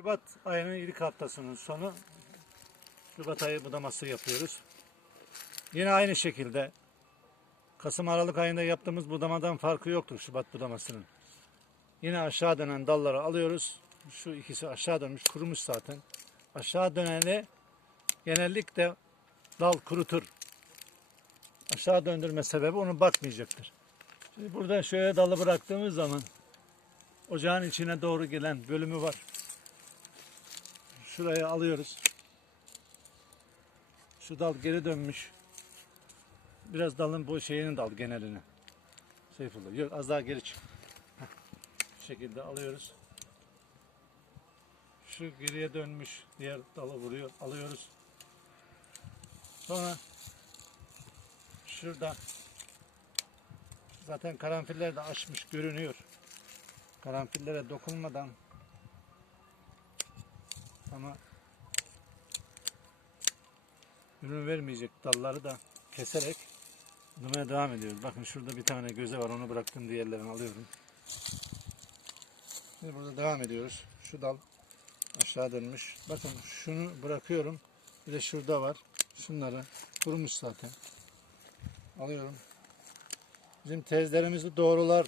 Şubat ayının ilk haftasının sonu Şubat ayı budaması yapıyoruz. Yine aynı şekilde Kasım Aralık ayında yaptığımız budamadan farkı yoktur Şubat budamasının. Yine aşağı dönen dalları alıyoruz. Şu ikisi aşağı dönmüş, kurumuş zaten. Aşağı döneni genellikle dal kurutur. Aşağı döndürme sebebi onu batmayacaktır. Şimdi burada şöyle dalı bıraktığımız zaman ocağın içine doğru gelen bölümü var. Şuraya alıyoruz. Şu dal geri dönmüş. Biraz dalın bu şeyini dal genelini. Seyfullah. Yok az daha geri çık. Bu şekilde alıyoruz. Şu geriye dönmüş diğer dalı vuruyor. Alıyoruz. Sonra şurada zaten karanfiller de açmış görünüyor. Karanfillere dokunmadan ama ürün vermeyecek dalları da keserek budamaya devam ediyoruz. Bakın şurada bir tane göze var onu bıraktım diğerlerini alıyorum. Şimdi burada devam ediyoruz. Şu dal aşağı dönmüş. Bakın şunu bırakıyorum. Bir de şurada var. Şunları kurumuş zaten. Alıyorum. Bizim tezlerimizi doğrular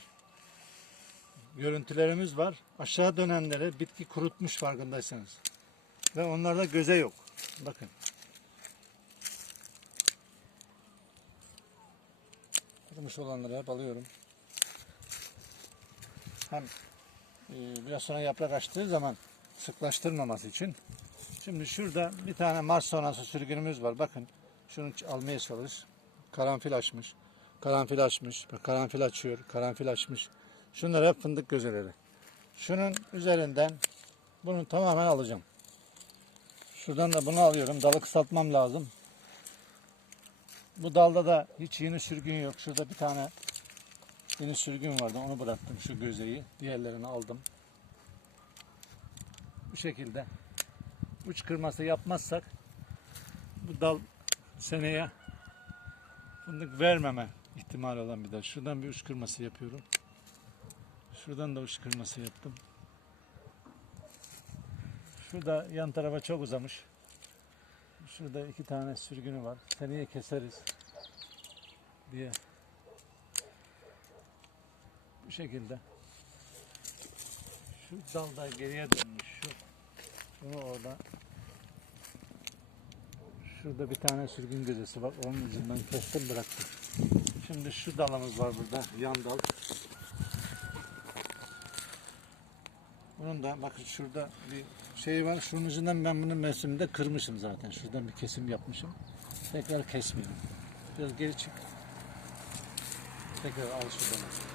görüntülerimiz var. Aşağı dönenleri bitki kurutmuş farkındaysanız. Ve onlarda göze yok. Bakın. Kurumuş olanları hep alıyorum. Hem e, biraz sonra yaprak açtığı zaman sıklaştırmaması için. Şimdi şurada bir tane Mars sonrası sürgünümüz var. Bakın şunu almaya çalış. Karanfil açmış. Karanfil açmış. Karanfil açıyor. Karanfil açmış. Şunlar hep fındık gözeleri. Şunun üzerinden bunu tamamen alacağım. Şuradan da bunu alıyorum. Dalı kısaltmam lazım. Bu dalda da hiç yeni sürgün yok. Şurada bir tane yeni sürgün vardı. Onu bıraktım şu gözeyi. Diğerlerini aldım. Bu şekilde uç kırması yapmazsak bu dal seneye fındık vermeme ihtimali olan bir dal. Şuradan bir uç kırması yapıyorum. Şuradan da uç kırması yaptım. Şurada yan tarafa çok uzamış. Şurada iki tane sürgünü var. Seneye keseriz diye. Bu şekilde. Şu dal da geriye dönmüş. Şu. Bunu orada. Şurada bir tane sürgün gözesi var. Onun ucundan kestim bıraktım. Şimdi şu dalımız var burada. Yan dal. Bunun da bakın şurada bir şey var. Şunun ucundan ben bunu mevsiminde kırmışım zaten. Şuradan bir kesim yapmışım. Tekrar kesmiyorum. Biraz geri çık. Tekrar al şuradan.